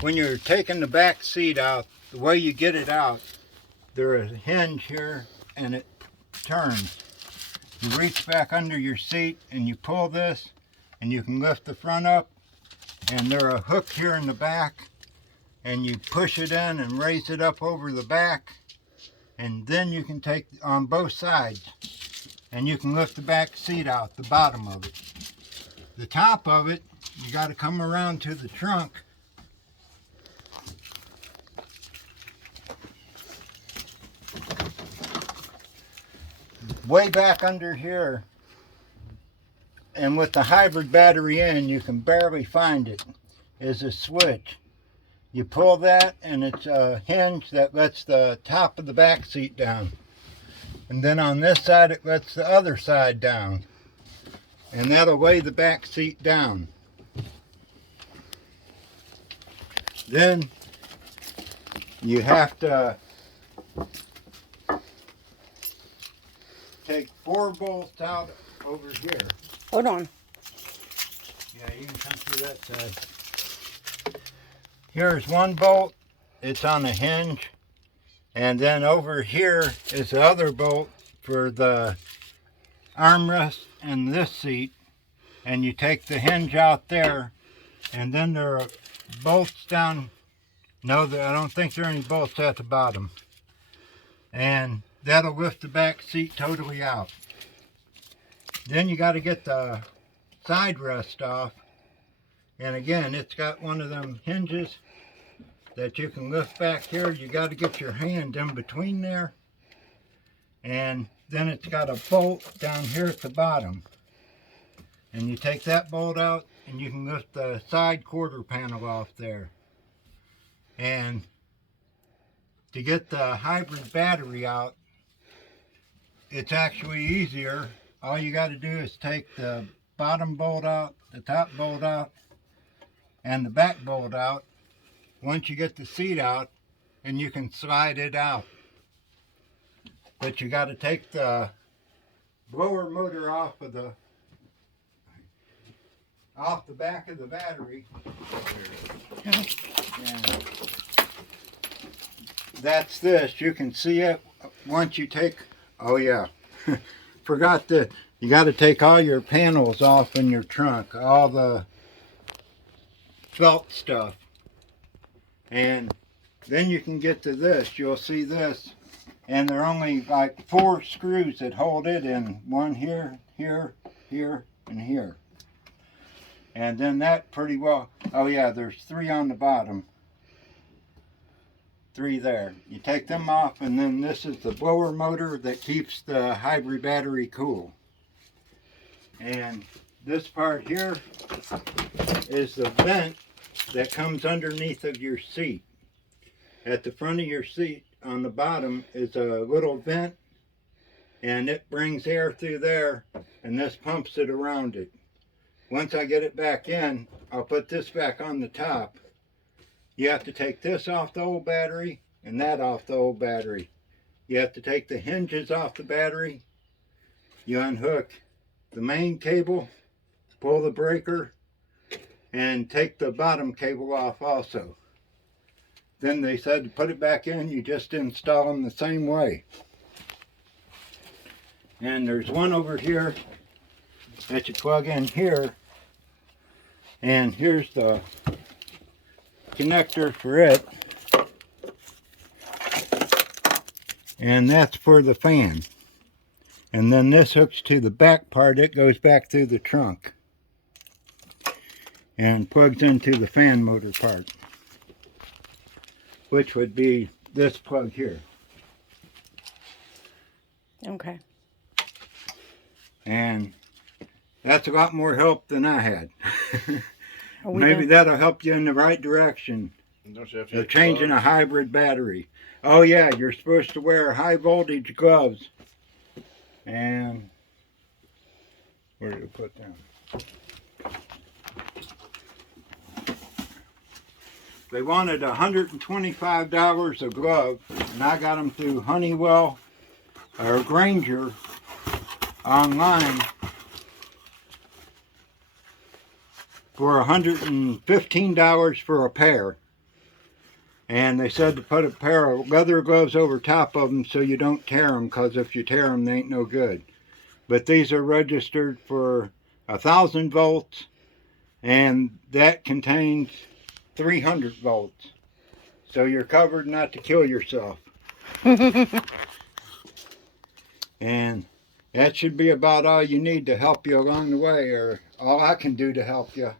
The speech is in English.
When you're taking the back seat out, the way you get it out, there's a hinge here and it turns. You reach back under your seat and you pull this and you can lift the front up, and there's a hook here in the back and you push it in and raise it up over the back, and then you can take on both sides and you can lift the back seat out, the bottom of it. The top of it, you got to come around to the trunk. Way back under here, and with the hybrid battery in, you can barely find it, is a switch. You pull that and it's a hinge that lets the top of the back seat down. And then on this side it lets the other side down. And that'll lay the back seat down. Then you have to take 4 bolts out over here. Hold on. Yeah, you can come through that side. Here's 1 bolt. It's on a hinge. And then over here is the other bolt for the armrest and this seat. And you take the hinge out there. And then there are bolts down. No, I don't think there are any bolts at the bottom. And that'll lift the back seat totally out. Then you got to get the side rest off. And again, it's got one of them hinges that you can lift back here. You got to get your hand in between there. And then it's got a bolt down here at the bottom. And you take that bolt out and you can lift the side quarter panel off there. And to get the hybrid battery out, it's actually easier. All you got to do is take the bottom bolt out, the top bolt out, and the back bolt out. Once you get the seat out, and you can slide it out. But you got to take the blower motor off the back of the battery. And that's this. You can see it once you take. Oh yeah, forgot that. You got to take all your panels off in your trunk, all the felt stuff. And then you can get to this. You'll see this. And there are only like 4 screws that hold it in. 1 here, here, here, and here. And then that pretty well. Oh yeah, there's 3 on the bottom. 3 there. You take them off, and then this is the blower motor that keeps the hybrid battery cool. And this part here is the vent that comes underneath of your seat. At the front of your seat on the bottom is a little vent, and it brings air through there, and this pumps it around it. Once I get it back in, I'll put this back on the top. You have to take this off the old battery and that off the old battery. You have to take the hinges off the battery. You unhook the main cable, pull the breaker, and take the bottom cable off also. Then they said to put it back in, you just install them the same way. And there's one over here that you plug in here. And here's the connector for it. And that's for the fan. And then this hooks to the back part. It goes back through the trunk and plugs into the fan motor part, which would be this plug here. Okay. And that's a lot more help than I had. Maybe done? That'll help you in the right direction. Don't you have to Of changing a hybrid battery. Oh yeah, you're supposed to wear high voltage gloves. And where do you put them? They wanted $125 a glove, and I got them through Honeywell or Granger online for $115 for a pair. And they said to put a pair of leather gloves over top of them so you don't tear them, because if you tear them, they ain't no good. But these are registered for 1,000 volts, and that contains 300 volts. So you're covered not to kill yourself. And that should be about all you need to help you along the way, or all I can do to help you.